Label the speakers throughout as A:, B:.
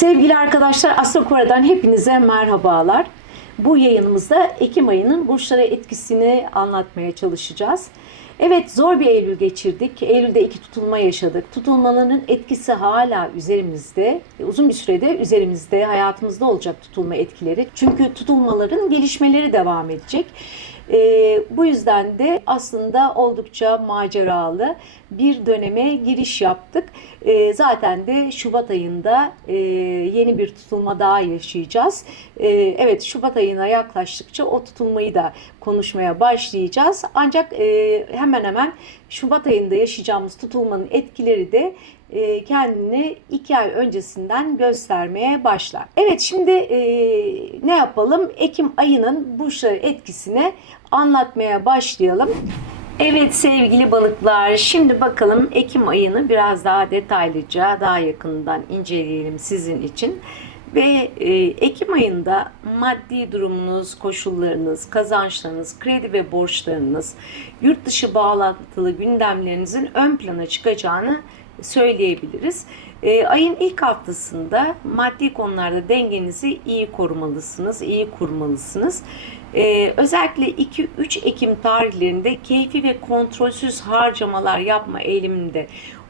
A: Sevgili arkadaşlar Astrokora'dan hepinize merhabalar. Bu yayınımızda Ekim ayının burçlara etkisini anlatmaya çalışacağız. Evet zor bir Eylül geçirdik. Eylül'de iki tutulma yaşadık. Tutulmaların etkisi hala üzerimizde. Uzun bir sürede üzerimizde, hayatımızda olacak tutulma etkileri. Çünkü tutulmaların gelişmeleri devam edecek. Ee, bu yüzden de aslında oldukça maceralı bir döneme giriş yaptık. Ee, zaten de Şubat ayında e, yeni bir tutulma daha yaşayacağız. Ee, evet Şubat ayına yaklaştıkça o tutulmayı da konuşmaya başlayacağız. Ancak e, hemen hemen Şubat ayında yaşayacağımız tutulmanın etkileri de e, kendini iki ay öncesinden göstermeye başlar. Evet şimdi e, ne yapalım? Ekim ayının burçları etkisine anlatmaya başlayalım. Evet sevgili balıklar şimdi bakalım Ekim ayını biraz daha detaylıca daha yakından inceleyelim sizin için. Ve e, Ekim ayında maddi durumunuz, koşullarınız, kazançlarınız, kredi ve borçlarınız, yurt dışı bağlantılı gündemlerinizin ön plana çıkacağını söyleyebiliriz. E, ayın ilk haftasında maddi konularda dengenizi iyi korumalısınız, iyi kurmalısınız. E, özellikle 2-3 Ekim tarihlerinde keyfi ve kontrolsüz harcamalar yapma eğiliminde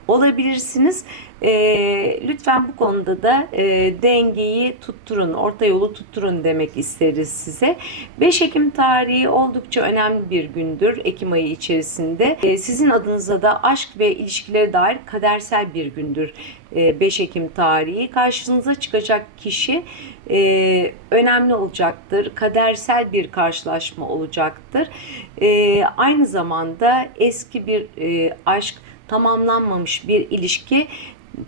A: olabilirsiniz. E, lütfen bu konuda da e, dengeyi tutturun, orta yolu tutturun demek isteriz size. 5 Ekim tarihi oldukça önemli bir gündür Ekim ayı içerisinde. E, sizin adınıza da aşk ve ilişkilere dair kadersel bir gündür e, 5 Ekim tarihi. Karşınıza çıkacak kişi e, önemli olacaktır. Kadersel bir karşılaşma olacaktır. E, aynı zamanda eski bir e, aşk tamamlanmamış bir ilişki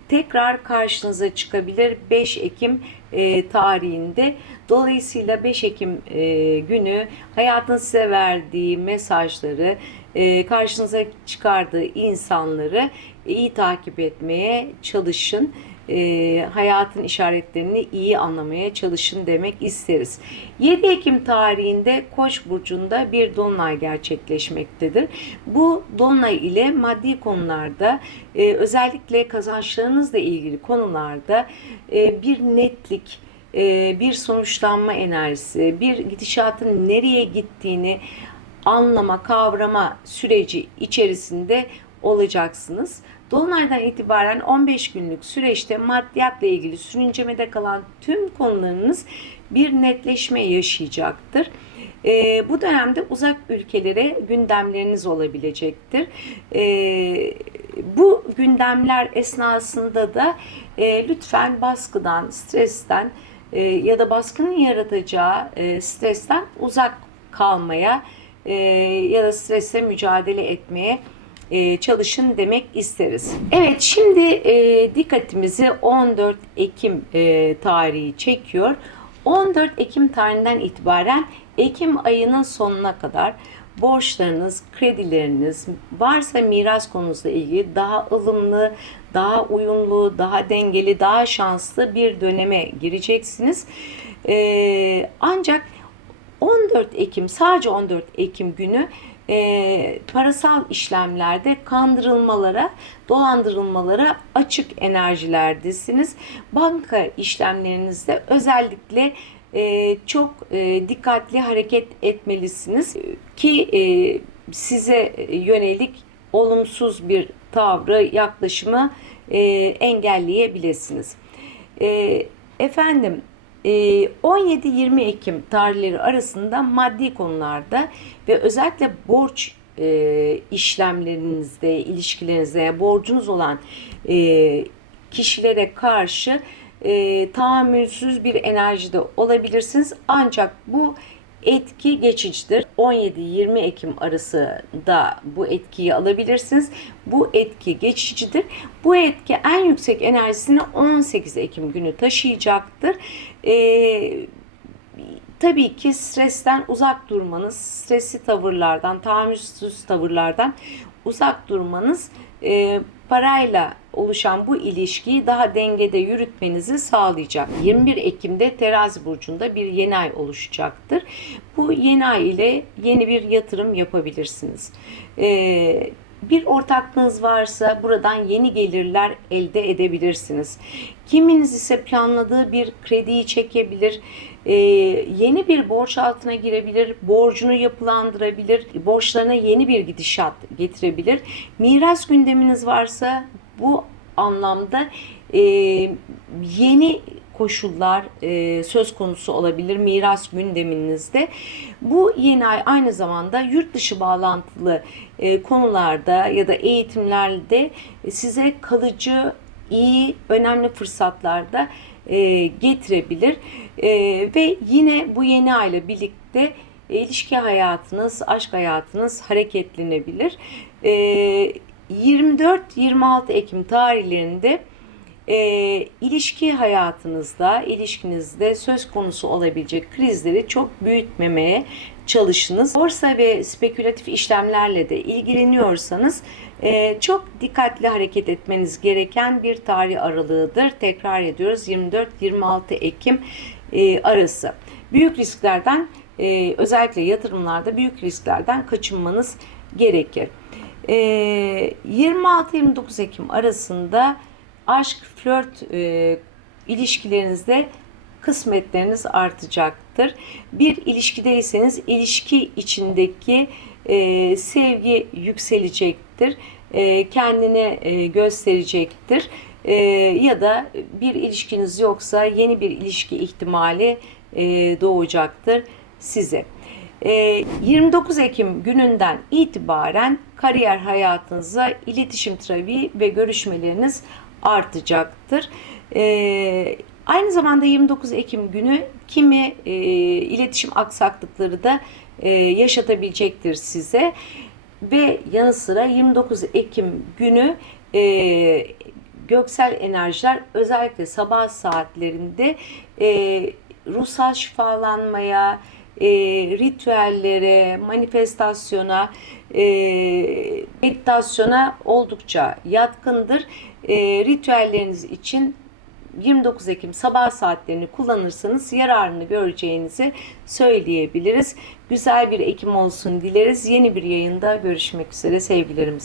A: tekrar karşınıza çıkabilir 5 Ekim e, tarihinde. Dolayısıyla 5 Ekim e, günü hayatın size verdiği mesajları, e, karşınıza çıkardığı insanları iyi takip etmeye çalışın. E, hayatın işaretlerini iyi anlamaya çalışın demek isteriz. 7 Ekim tarihinde Koç burcunda bir dolunay gerçekleşmektedir. Bu dolunay ile maddi konularda e, özellikle kazançlarınızla ilgili konularda e, bir netlik, e, bir sonuçlanma enerjisi, bir gidişatın nereye gittiğini anlama, kavrama süreci içerisinde olacaksınız. Dolunaydan itibaren 15 günlük süreçte maddiyatla ilgili sürüncemede kalan tüm konularınız bir netleşme yaşayacaktır. E, bu dönemde uzak ülkelere gündemleriniz olabilecektir. E, bu gündemler esnasında da e, lütfen baskıdan, stresten e, ya da baskının yaratacağı e, stresten uzak kalmaya e, ya da stresle mücadele etmeye e, çalışın demek isteriz. Evet şimdi e, dikkatimizi 14 Ekim e, tarihi çekiyor. 14 Ekim tarihinden itibaren Ekim ayının sonuna kadar borçlarınız, kredileriniz, varsa miras konusuyla ilgili daha ılımlı, daha uyumlu, daha dengeli, daha şanslı bir döneme gireceksiniz. Ee, ancak 14 Ekim, sadece 14 Ekim günü e, parasal işlemlerde kandırılmalara, dolandırılmalara açık enerjilerdesiniz. Banka işlemlerinizde özellikle e, çok e, dikkatli hareket etmelisiniz ki e, size yönelik olumsuz bir tavrı, yaklaşımı e, engelleyebilirsiniz. E, efendim 17-20 Ekim tarihleri arasında maddi konularda ve özellikle borç e, işlemlerinizde, ilişkilerinizde borcunuz olan e, kişilere karşı e, tahammülsüz bir enerjide olabilirsiniz. Ancak bu etki geçicidir. 17-20 Ekim arasında bu etkiyi alabilirsiniz. Bu etki geçicidir. Bu etki en yüksek enerjisini 18 Ekim günü taşıyacaktır. Ee, tabii ki stresten uzak durmanız, stresli tavırlardan, tahammülsüz tavırlardan uzak durmanız e, parayla oluşan bu ilişkiyi daha dengede yürütmenizi sağlayacak. 21 Ekim'de Terazi burcunda bir yeni ay oluşacaktır. Bu yeni ay ile yeni bir yatırım yapabilirsiniz. Ee, bir ortaklığınız varsa buradan yeni gelirler elde edebilirsiniz. Kiminiz ise planladığı bir krediyi çekebilir, e, yeni bir borç altına girebilir, borcunu yapılandırabilir, borçlarına yeni bir gidişat getirebilir. Miras gündeminiz varsa bu anlamda e, yeni koşullar e, söz konusu olabilir miras gündeminizde. Bu yeni ay aynı zamanda yurt dışı bağlantılı e, konularda ya da eğitimlerde size kalıcı, iyi, önemli fırsatlarda e, getirebilir. E, ve yine bu yeni ayla birlikte ilişki hayatınız, aşk hayatınız hareketlenebilir. E, 24-26 Ekim tarihlerinde e, ilişki hayatınızda, ilişkinizde söz konusu olabilecek krizleri çok büyütmemeye çalışınız. Borsa ve spekülatif işlemlerle de ilgileniyorsanız e, çok dikkatli hareket etmeniz gereken bir tarih aralığıdır. Tekrar ediyoruz 24-26 Ekim e, arası. Büyük risklerden e, özellikle yatırımlarda büyük risklerden kaçınmanız gerekir. E, 26-29 Ekim arasında aşk, flört e, ilişkilerinizde kısmetleriniz artacaktır. Bir ilişkideyseniz ilişki içindeki e, sevgi yükselecektir. E, kendine e, gösterecektir. E, ya da bir ilişkiniz yoksa yeni bir ilişki ihtimali e, doğacaktır size. E, 29 Ekim gününden itibaren kariyer hayatınıza iletişim trafiği ve görüşmeleriniz artacaktır. Ee, aynı zamanda 29 Ekim günü kimi e, iletişim aksaklıkları da e, yaşatabilecektir size. Ve yanı sıra 29 Ekim günü e, göksel enerjiler özellikle sabah saatlerinde e, ruhsal şifalanmaya, e, ritüellere, manifestasyona, e, meditasyona oldukça yatkındır. E, ritüelleriniz için 29 Ekim sabah saatlerini kullanırsanız yararını göreceğinizi söyleyebiliriz. Güzel bir Ekim olsun dileriz. Yeni bir yayında görüşmek üzere sevgilerimiz.